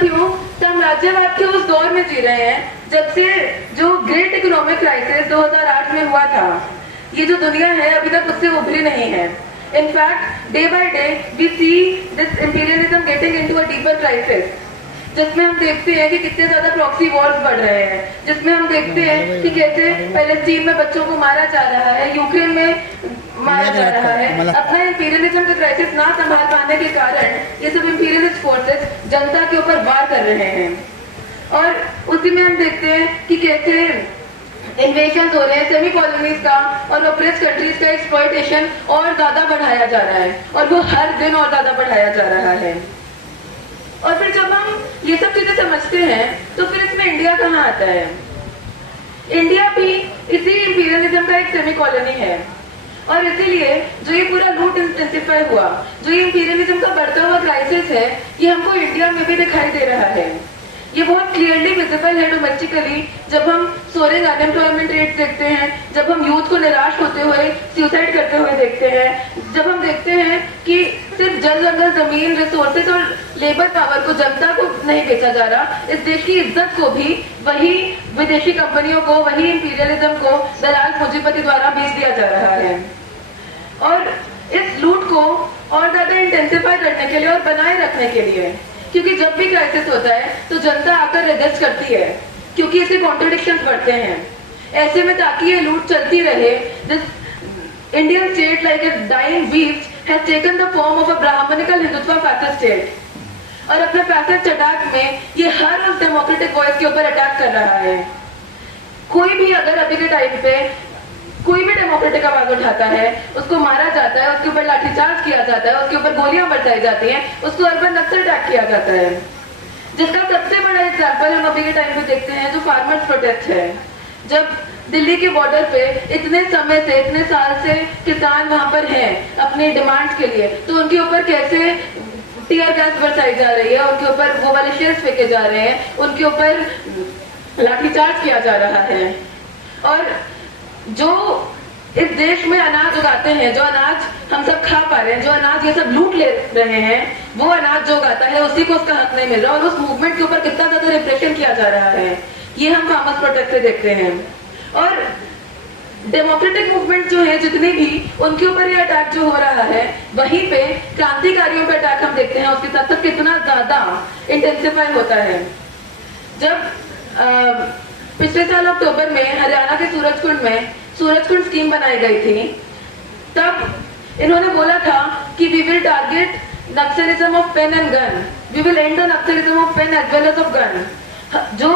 साथियों, साम्राज्यवाद के उस दौर में जी रहे हैं जब से जो ग्रेट इकोनॉमिक क्राइसिस 2008 में हुआ था, ये जो दुनिया है अभी तक उससे उभरी नहीं है। In fact day by day we see this imperialism getting into a deeper crisis, जिसमें हम देखते हैं कि कितने ज्यादा प्रॉक्सी वॉर्स बढ़ रहे हैं, जिसमें हम देखते हैं कि कैसे पैलेस्टीन में बच्चों को मारा जा रहा है, यूक्रेन में मारा जा रहा है। अपना इंपीरियलिज्म का क्राइसिस ना संभाल पाने के कारण ये सब इंपीरियलिस्ट फोर्सेस जनता के ऊपर वार कर रहे हैं। और उसी में हम देखते हैं कि कैसे इन्वेशन हो रहे हैं, सेमी कॉलोनीज का और ऑपरेस कंट्रीज का एक्सप्लॉयटेशन और ज्यादा बढ़ाया जा रहा है, और वो हर दिन और ज्यादा बढ़ाया जा रहा है। और फिर जब हम ये सब चीजें समझते हैं तो फिर इसमें इंडिया कहाँ आता है? इंडिया भी इसी इंपीरियलिज्म का एक सेमी कॉलोनी है, और इसीलिए जो ये पूरा लूट इंटेंसिफाई हुआ, जो ये इंपीरियलिज्म का बढ़ता हुआ क्राइसिस है, ये हमको इंडिया में भी दिखाई दे रहा है। ये बहुत क्लियरली विजिबल है डोमेस्टिकली, जब हम सोअरिंग अनएम्प्लॉयमेंट रेट देखते हैं, जब हम यूथ को निराश होते हुए सुसाइड करते हुए देखते हैं, जब हम देखते हैं कि सिर्फ जल जंगल जमीन रिसोर्सेज और लेबर पावर को जनता को नहीं बेचा जा रहा, इस देश की इज्जत को भी वही विदेशी कंपनियों को, वही इंपीरियलिज्म को दलाल पूंजीपति द्वारा बेच दिया जा रहा है। और इस लूट को और ज्यादा इंटेंसिफाई करने के लिए और बनाए रखने के लिए, क्योंकि जब भी क्राइसिस होता है तो जनता आकर रेजिस्ट करती है, क्योंकि इसके कॉन्ट्रडिक्शंस बढ़ते हैं। ऐसे में ताकि ये लूट चलती रहे, this Indian state like a dying beast has taken the form of a Brahmanical Hindutva fascist state. और अपने फैसिस्ट अटैक में ये हर उस डेमोक्रेटिक वॉइस के ऊपर अटैक कर रहा है। कोई भी अगर अभी के टाइम पे कोई भी डेमोक्रेटिक आवाज उठाता है, उसको मारा जाता है, उसके ऊपर लाठीचार्ज किया जाता है, उसके ऊपर गोलियां बरसाई जाती हैं, उसको अर्बन नक्सल अटैक किया जाता है। जिसका सबसे बड़ा एग्जाम्पल हम अभी के टाइम पे देखते हैं जो फार्मर्स प्रोटेस्ट है। जब दिल्ली के बॉर्डर पे इतने समय से, इतने साल से किसान वहां पर हैं अपनी डिमांड्स के लिए, तो उनके ऊपर कैसे टीयर गैस बरसाई जा रही है, उनके ऊपर वो वाले शेल्स फेंके जा रहे हैं, उनके ऊपर लाठीचार्ज किया जा रहा है। और जो इस देश में अनाज उगाते हैं, जो अनाज हम सब खा पा रहे हैं, जो अनाज ये सब लूट ले रहे हैं, वो अनाज जो उगाता है उसी को उसका हक नहीं मिल रहा, और उस मूवमेंट के ऊपर कितना ज्यादा रिप्रेशन किया जा रहा है, ये हम फार्मर्स प्रोटेस्ट से देखते हैं। और डेमोक्रेटिक मूवमेंट जो है जितने भी, उनके ऊपर ये अटैक जो हो रहा है, वहीं पे क्रांतिकारियों पे अटैक हम देखते हैं उसके साथ साथ कितना ज्यादा इंटेंसिफाई होता है। जब पिछले साल अक्टूबर में हरियाणा के सूरजकुंड स्कीम बनाई गई थी, तब इन्होंने बोला था कि we will target Naxalism of pen and gun, we will end the Naxalism of pen as well as of gun. जो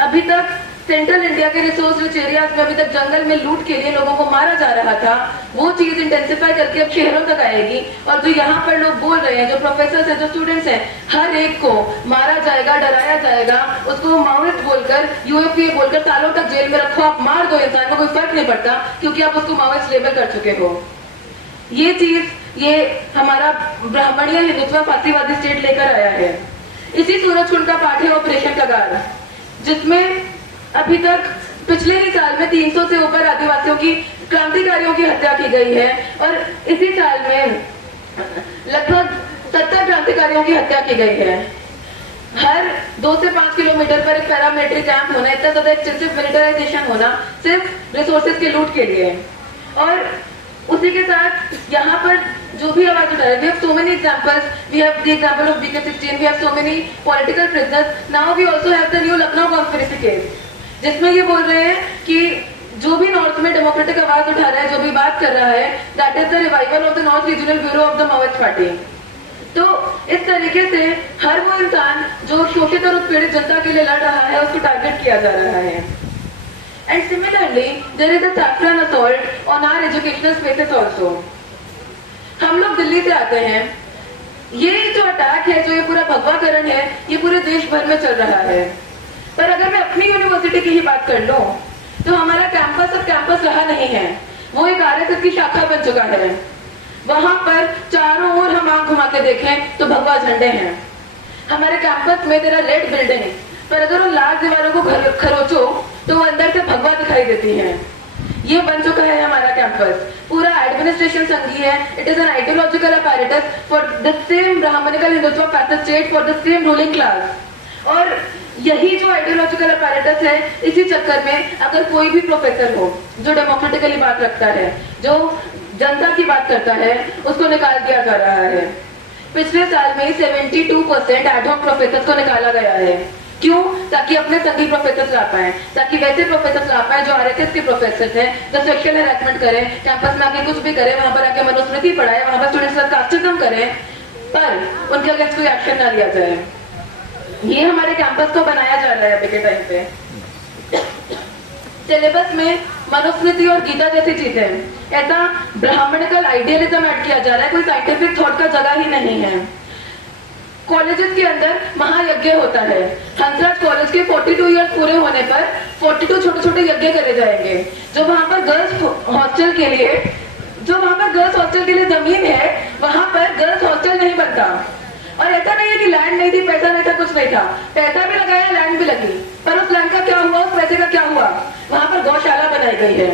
अभी तक सेंट्रल इंडिया के रिसोर्स रिच एरियाज में अभी तक जंगल में लूट के लिए लोगों को मारा जा रहा था, वो चीज इंटेंसिफाई करके अब शहरों तक आएगी। और जो यहाँ पर लोग बोल रहे हैं, जो प्रोफेसर हैं, जो स्टूडेंट्स हैं, हर एक को मारा जाएगा, डराया जाएगा, उसको माओइस्ट बोलकर, यूएपीए बोलकर सालों तक जेल में रखो, आप मार दो इंसान को, कोई फर्क नहीं पड़ता, क्योंकि आप उसको माओइस्ट लेबल कर चुके हो। ये चीज, ये हमारा ब्राह्मणीय हिंदुत्व फासीवादी स्टेट लेकर आया है। इसी सूरजकुंड का पाठ है ऑपरेशन कगार, जिसमें अभी तक पिछले ही साल में 300 से ऊपर आदिवासियों की, क्रांतिकारियों की हत्या की गई है, और इसी साल में लगभग 70 क्रांतिकारियों की हत्या की गई है। हर 2 से 5 किलोमीटर पर एक पैरामिलिट्री कैंप होना, इतना ज्यादा एक्सटेंसिव मिलिटराइजेशन होना सिर्फ रिसोर्सेज के लूट के लिए। और उसी के साथ यहाँ पर जो भी आवाज उठा रहे हैं, we have so many examples, we have the example of BK16, we have so many political prisoners, now we also have the new Lucknow conspiracy case, जिसमें ये बोल रहे हैं कि जो भी नॉर्थ में डेमोक्रेटिक आवाज उठा रहा है, जो भी बात कर रहा है, that is the revival of the north regional bureau of the Maoist party. तो इस तरीके से हर वो इंसान जो शोषित और उत्पीड़ित जनता के लिए लड़ रहा है, उसको टारगेट किया जा रहा है। And similarly, there is a saffron assault on our educational spaces also. हम लोग दिल्ली से आते हैं, ये जो अटैक है, जो ये पूरा भगवाकरण है, ये पूरे देश भर में चल रहा है। पर अगर मैं अपनी यूनिवर्सिटी की ही बात कर लूं, तो हमारा कैंपस अब कैंपस रहा नहीं है, वो एक आरएसएस की शाखा बन चुका है। वहां पर चारों ओर हम आंख घुमा के देखें तो भगवा झंडे हैं। हमारे कैंपस में तेरा रेड बिल्डिंग, पर अगर उन लाल दीवारों को खरोचो तो वो अंदर से भगवा दिखाई देती है। ये बन चुका है हमारा कैंपस, पूरा एडमिनिस्ट्रेशन संघी है। It is an ideological apparatus for the same Brahmanical Hindutva fascist state, for the same ruling class. और यही जो आइडियोलॉजिकल अपैरेटस है, इसी चक्कर में अगर कोई भी प्रोफेसर हो जो डेमोक्रेटिकली बात रखता है, जो जनता की बात करता है, उसको निकाल दिया जा रहा है। पिछले साल में 72% एडहॉक प्रोफेसर को निकाला गया है। क्यों? ताकि अपने संगी प्रोफेसर ला पाए, ताकि वैसे प्रोफेसर ला पाए जो आरएसएस के प्रोफेसर हैं, जो सेक्सुअल हैरेसमेंट करें, कैंपस में आके कुछ भी करें, वहां पर आके मनुस्मृति पढ़ाए, वहां पर स्टूडेंट्स का कास्टिज्म करें, पर उनके अगेंस्ट कोई एक्शन ना लिया जाए। ये हमारे कैंपस को बनाया जा रहा है अभी के टाइम पे। सिलेबस में मनुस्मृति और गीता जैसी चीजें, ऐसा ब्राह्मणिकल आइडियलिज्म ऐड किया जा रहा है, कोई साइंटिफिक थॉट का जगह ही नहीं है। कॉलेजेस के अंदर महायज्ञ होता है। हंसराज कॉलेज के 42 ईयर्स पूरे होने पर 42 छोटे छोटे यज्ञ करे जाएंगे। जो वहां पर गर्ल्स हॉस्टल के लिए जमीन है, वहां पर गर्ल्स हॉस्टल नहीं बनता। और ऐसा नहीं है कि लैंड नहीं थी, पैसा नहीं था, कुछ नहीं था, पैसा भी लगाया, लैंड भी लगी, पर उस लैंड का क्या हुआ, उस पैसे का क्या हुआ? वहां पर गौशाला बनाई गई है।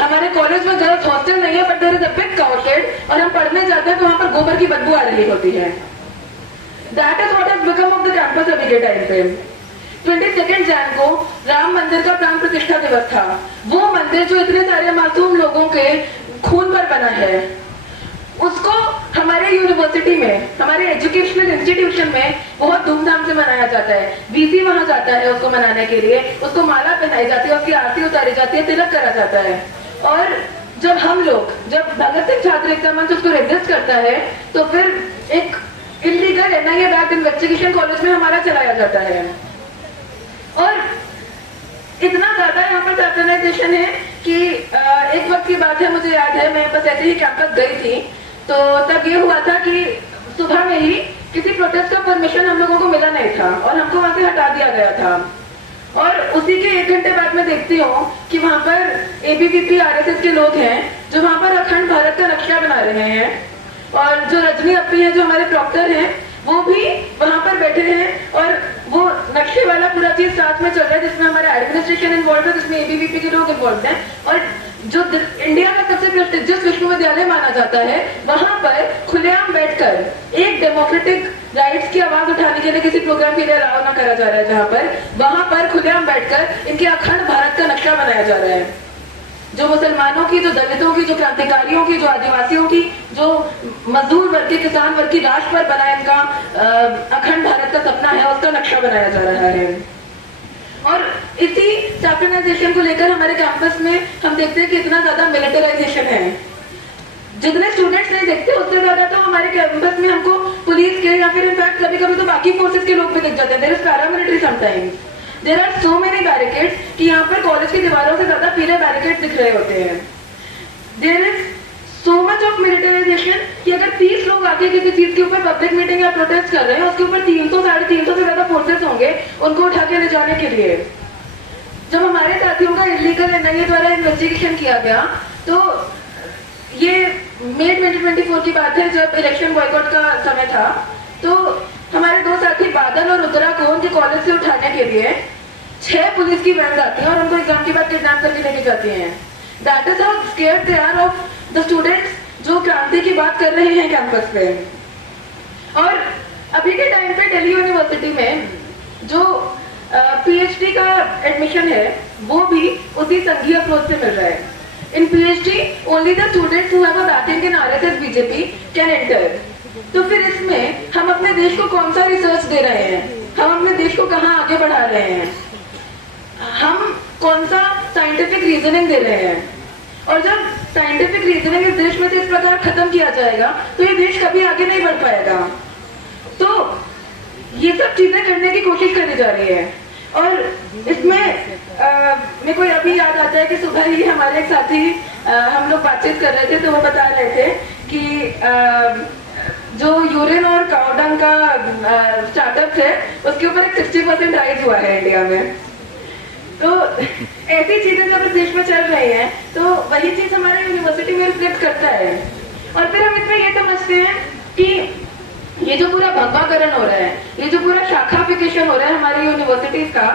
हमारे कॉलेज में गर्ल्स हॉस्टल नहीं है, but there is a big cow shed, और हम पढ़ने जाते हैं तो वहां पर गोबर की बदबू आ रही होती है। That is what has become of the campus अभी के टाइम पे। 22 जैन को राम मंदिर का प्राण प्रतिष्ठा दिवस था। वो मंदिर जो इतने सारे मासूम लोगों के खून पर बना है, उसको हमारे यूनिवर्सिटी में, हमारे एजुकेशनल इंस्टीट्यूशन में बहुत धूमधाम से मनाया जाता है। वीसी वहां जाता है उसको मनाने के लिए, उसको माला पहनाई जाती है, उसकी आरती उतारी जाती है, तिलक करा जाता है। और जब भगत सिंह छात्र एकता मंच उसको रेजिस्ट करता है, तो फिर एक illegal NIA backed investigation college में हमारा चलाया जाता है। और इतना ज्यादा यहाँ पर सैटेलाइजेशन है कि एक वक्त की बात है, मुझे याद है, मैं बस ऐसे ही कैंपस गई थी, तो तब ये हुआ था कि सुबह में ही किसी प्रोटेस्ट का परमिशन हम लोगों को मिला नहीं था और हमको वहां से हटा दिया गया था। और उसी के 1 घंटे बाद मैं देखती हूँ कि वहां पर एबीवीपी आरएसएस के लोग हैं जो वहां पर अखंड भारत का नक्शा बना रहे हैं। और जो रजनी अपी है, जो हमारे प्रॉक्टर हैं, वो भी वहां पर बैठे हैं और वो नक्शे वाला पूरा चीज साथ में चल रहा है, जिसमें हमारा एडमिनिस्ट्रेशन इन्वॉल्व है, जिसमें एबीवीपी के लोग इन्वॉल्व हैं। और जो इंडिया का सबसे प्रेस्टिजियस विश्वविद्यालय माना जाता है, वहां पर खुलेआम बैठकर एक डेमोक्रेटिक राइट्स की आवाज उठाने के लिए किसी प्रोग्राम के लिए अलाउ ना करा जा रहा है, जहां पर वहां पर खुलेआम बैठकर इनके अखंड भारत का नक्शा बनाया जा रहा है। जो मुसलमानों की, जो दलितों की, जो क्रांतिकारियों की, जो आदिवासियों की, जो मजदूर वर्ग की, किसान वर्ग की लाश पर बना इनका अखंड भारत का सपना है, उसका नक्शा बनाया जा रहा है। और इसी सैक्रेनाइजेशन को लेकर हमारे कैंपस में हम देखते हैं कि इतना ज्यादा मिलिटराइजेशन है। जितने स्टूडेंट्स नहीं देखते, उससे ज्यादा तो हमारे कैंपस में हमको पुलिस के, या फिर इनफैक्ट कभी कभी तो बाकी फोर्सेस के लोग भी दिख जाते हैं। There is paramilitary sometimes, there are so many barricades कि यहाँ पर कॉलेज की दीवारों से ज्यादा पीले बैरिकेड दिख रहे होते हैं। There is so much of militarization कि अगर 30 लोग आके किसी चीज के ऊपर पब्लिक मीटिंग या प्रोटेस्ट कर रहे हैं, उसके ऊपर 300 साढ़े 300 से ज्यादा फोर्सेस होंगे उनको उठा के ले जाने के लिए। जब हमारे साथियों का इलीगल एनआईए द्वारा इन्वेस्टिगेशन किया गया, तो ये मई 2024 की बात है, जब इलेक्शन बॉयकॉट का समय था, तो हमारे 2 साथी बादल और रुद्रा को उनके कॉलेज से उठाने के लिए 6 पुलिस की वैन आती है और उनको एग्जाम के बाद किडनैप करके लेके जाती हैं। That is how scared they are of the students जो क्रांति की बात कर रहे हैं कैंपस पे। और अभी के टाइम पे दिल्ली यूनिवर्सिटी में जो पीएचडी का एडमिशन है, वो भी उसी संघीय अप्रोच से मिल रहा है। इन PhD only the students who have a backend in RSS BJP can enter. तो फिर इसमें हम अपने देश को कौन सा रिसर्च दे रहे हैं, हम अपने देश को कहाँ आगे बढ़ा रहे हैं, हम कौन सा साइंटिफिक रीजनिंग दे रहे हैं। और जब साइंटिफिक रीजनिंग इस देश में से इस प्रकार खत्म किया जाएगा, तो ये देश कभी आगे नहीं बढ़ पाएगा। तो ये सब चीजें करने की कोशिश करी जा रही है। और इसमें मेरे को अभी याद आता है कि सुबह ही हमारे एक साथी हम लोग बातचीत कर रहे थे, तो वो बता रहे थे कि जो यूरिन और काउडंग का स्टार्टअप है, उसके ऊपर एक 60% राइज हुआ है इंडिया में। तो ऐसी चीजें जब इस देश में चल रही हैं, तो वही चीज हमारे यूनिवर्सिटी में रिफ्लेक्ट करता है। और फिर हम इसमें ये समझते हैं कि ये जो पूरा भगवाकरण हो रहा है, ये जो पूरा शाखाफिकेशन हो रहा है हमारी यूनिवर्सिटीज का,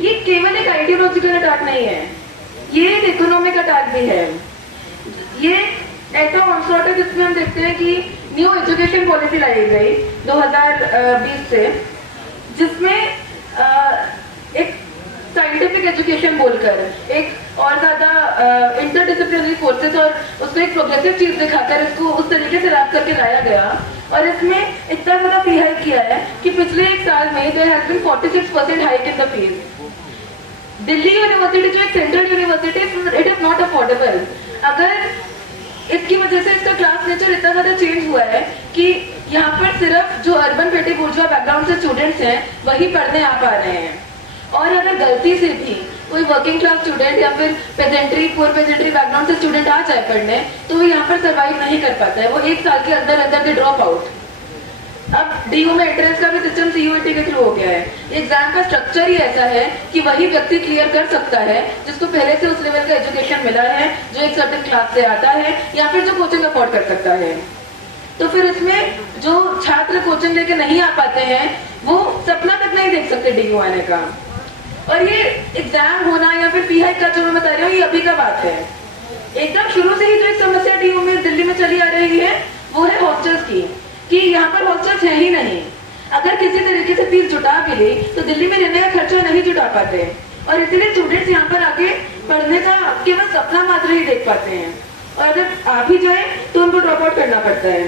ये केवल एक आइडियोलॉजिकल अटैक नहीं है, ये एक इकोनॉमिक अटैक भी है। ये ऐसा ऑनस्लॉट है जिसमें हम देखते हैं कि न्यू एजुकेशन पॉलिसी लाई गई 2020 से, जिसमें एक साइंटिफिक एजुकेशन बोलकर एक और ज्यादा इंटरडिसिप्लिनरी कोर्सेज और उसको एक प्रोग्रेसिव चीज दिखाकर इसको उस तरीके से रैप करके लाया गया और इसमें इतना ज्यादा फी हाइक किया है कि पिछले एक साल में there has been 46% hike in the fees. Delhi university जो एक central university, it is not affordable. अगर इसकी वजह से इसका क्लास नेचर इतना ज्यादा चेंज हुआ है कि यहाँ पर सिर्फ जो अर्बन पेटी बुर्जुआ बैकग्राउंड से स्टूडेंट्स हैं वही पढ़ने आ पा रहे हैं, और अगर गलती से भी कोई वर्किंग क्लास स्टूडेंट या फिर पेजेंट्री पुअर पेजेंट्री बैकग्राउंड से स्टूडेंट आ जाए पढ़ने तो वो यहाँ पर सर्वाइव नहीं कर पाता है, वो एक साल के अंदर अंदर दे ड्रॉप आउट। अब डीयू में एंट्रेंस का भी सिस्टम सीयूईटी के थ्रू हो गया है। एग्जाम का स्ट्रक्चर ही ऐसा है कि वही व्यक्ति क्लियर कर सकता है जिसको पहले से उस लेवल का एजुकेशन मिला है, जो एक सर्टेन क्लास से आता है या फिर जो कोचिंग अफोर्ड कर सकता है। तो फिर इसमें जो छात्र कोचिंग लेके नहीं आ पाते हैं वो सपना तक नहीं देख सकते डीयू आने का। और ये एग्जाम होना या फिर फी हाइक का जो मैं बता रही हूँ ये अभी का बात है। एकदम शुरू से ही जो एक समस्या डीयू में दिल्ली में चली आ रही है वो है हॉस्टल्स की, कि यहाँ पर हॉस्टल्स है ही नहीं। अगर किसी तरीके से फीस जुटा भी ली तो दिल्ली में रहने का खर्चा नहीं जुटा पाते और इसीलिए स्टूडेंट्स यहाँ पर आके पढ़ने का केवल सपना मात्र ही देख पाते हैं, और अगर आ भी जाए तो उनको ड्रॉप आउट करना पड़ता है।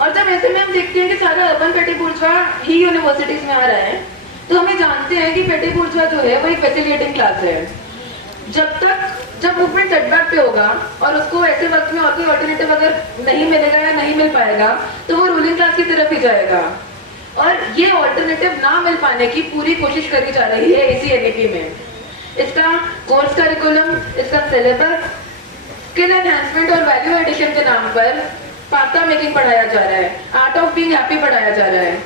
और जब ऐसे में हम देखते हैं कि सारा अर्बन पेटी बुर्जुआ ही यूनिवर्सिटीज में आ रहा है तो हमें जानते हैं कि पेटी बुर्जुआ जो है वो एक फैसिलिटेटिंग क्लास है। जब मूवमेंट सेटबैक पे होगा और उसको ऐसे वक्त में और कोई ऑल्टरनेटिव अगर नहीं मिलेगा या नहीं मिल पाएगा तो वो रूलिंग क्लास की तरफ ही जाएगा, और ये ऑल्टरनेटिव ना मिल पाने की पूरी कोशिश करी जा रही है ACNEP में। इसका कोर्स करिकुलम, इसका सिलेबस स्किल एनहांसमेंट और वैल्यू एडिशन के नाम पर पास्ता मेकिंग पढ़ाया जा रहा है, आर्ट ऑफ बीइंग हैप्पी पढ़ाया जा रहा है।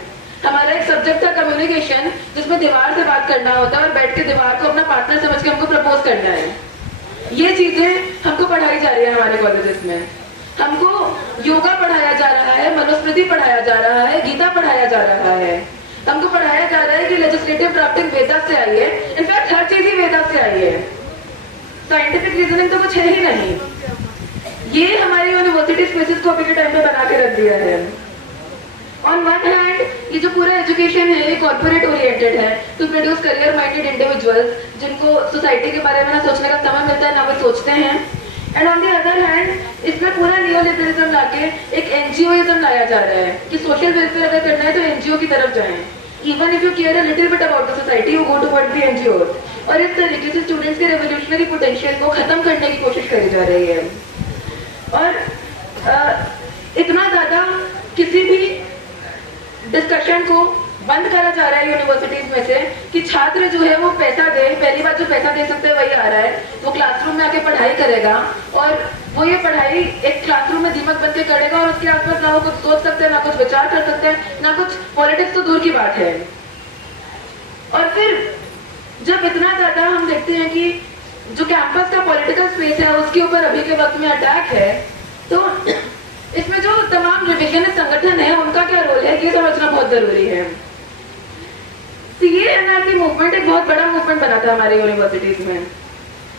हमारा एक सब्जेक्ट था कम्युनिकेशन, जिसमें दीवार से बात करना होता है और बैठ के दीवार को अपना पार्टनर समझ के हमको प्रपोज करना है। ये चीजें हमको पढ़ाई जा रही है हमारे कॉलेजेस में। हमको योगा पढ़ाया जा रहा है, मनुस्मृति पढ़ाया जा रहा है, गीता पढ़ाया जा रहा है। हमको पढ़ाया जा रहा है कि लेजिस्लेटिव ड्राफ्टिंग वेदास से आई है, इनफैक्ट हर चीज ही वेदास से आई है। साइंटिफिक रीजनिंग तो कुछ है ही नहीं। ये हमारी यूनिवर्सिटी स्पेसिस को अभी के टाइम पे बना के रख दिया है। ऑन वन हैंड ये जो पूरा एजुकेशन है ये कॉर्पोरेट ओरिएंटेड है to produce career minded individuals जिनको सोसाइटी के बारे में ना सोचने का समय मिलता है ना वो सोचते हैं। And on the other hand इसमें पूरा नियोलिबरलिज्म लाके एक एनजीओइज्म लाया जा रहा है कि सोशल वेलफेयर अगर करना है तो एनजीओ की तरफ जाएं। Even if you care a little bit about the society you go towards the NGO. और इस तरीके से स्टूडेंट्स के रेवोल्यूशनरी पोटेंशियल को खत्म करने की कोशिश करी जा रही है। और इतना ज्यादा किसी भी डिस्कशन को बंद करा जा रहा है यूनिवर्सिटीज में से कि छात्र जो है वो पैसा दे, पहली बार जो पैसा दे सकते हैं वही आ रहा है, वो क्लासरूम में आके पढ़ाई करेगा और वो ये पढ़ाई एक क्लासरूम में दीमक बन के करेगा और उसके आसपास ना वो कुछ सोच सकते हैं, ना कुछ विचार कर सकते हैं, ना कुछ पॉलिटिक्स तो दूर की बात है। और फिर जब इतना ज्यादा हम देखते हैं कि जो कैंपस का पॉलिटिकल स्पेस है उसके ऊपर अभी के वक्त में अटैक है, तो इसमें जो तमाम रिविजनिस्ट संगठन है उनका क्या रोल है ये समझना बहुत जरूरी है। CANRC मूवमेंट एक बहुत बड़ा मूवमेंट बना था हमारे यूनिवर्सिटीज में,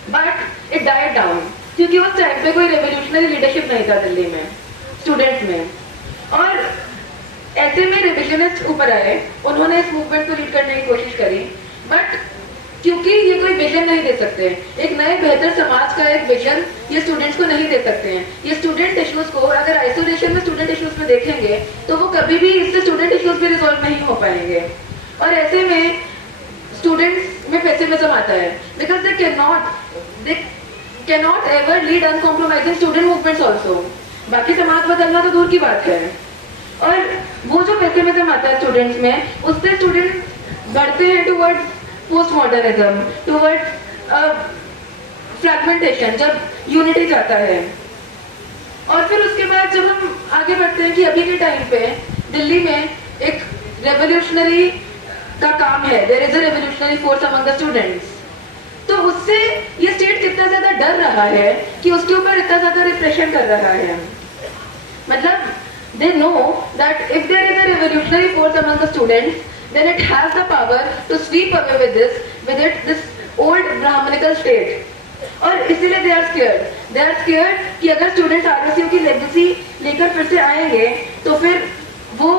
बट इट डाइड डाउन क्योंकि उस टाइम पे कोई रेवोल्यूशनरी लीडरशिप नहीं था दिल्ली में स्टूडेंट्स में। और ऐसे में रिविजनिस्ट ऊपर आए, उन्होंने इस मूवमेंट को लीड करने की कोशिश करी, बट क्योंकि ये कोई विजन नहीं दे सकते, एक नए बेहतर समाज का एक विजन ये स्टूडेंट्स को नहीं दे सकते हैं। ये स्टूडेंट इश्यूज को अगर आइसोलेशन में स्टूडेंट इश्यूज में देखेंगे तो वो कभी भी इससे स्टूडेंट इश्यूज भी रिजॉल्व नहीं हो पाएंगे। और ऐसे में स्टूडेंट्स में पेसिमिज्म आता है because they can not ever lead uncompromising student movements also. बाकी समाज बदलना तो दूर की बात है। और वो जो पेसिमिज्म आता है स्टूडेंट्स में, उससे स्टूडेंट्स बढ़ते हैं towards post modernism, towards fragmentation, जब यूनिटी जाता है। और फिर उसके बाद जब हम आगे बढ़ते हैं कि अभी के टाइम पे दिल्ली में एक रेवोल्यूशनरी का काम है, there is a revolutionary force among the students, तो उससे ये स्टेट कितना ज्यादा डर रहा है कि उसके ऊपर इतना ज्यादा रिप्रेशन कर रहा है। मतलब they know that if there is a revolutionary force among the students then it has the power to sweep away with this old brahmanical state. और इसीलिए they are scared कि अगर स्टूडेंट्स आरएसयू की legacy लेकर फिर से आएंगे तो फिर वो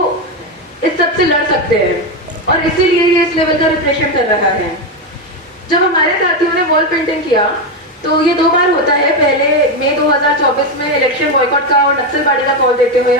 इस सब से लड़ सकते हैं। और इसीलिए ये इस लेवल का रिप्रेशन कर रहा है। जब हमारे साथियों ने वॉल पेंटिंग किया तो ये 2 बार होता है। पहले मई 2024 में इलेक्शन बॉयकॉट का और नक्सलबाड़ी का कॉल देते हुए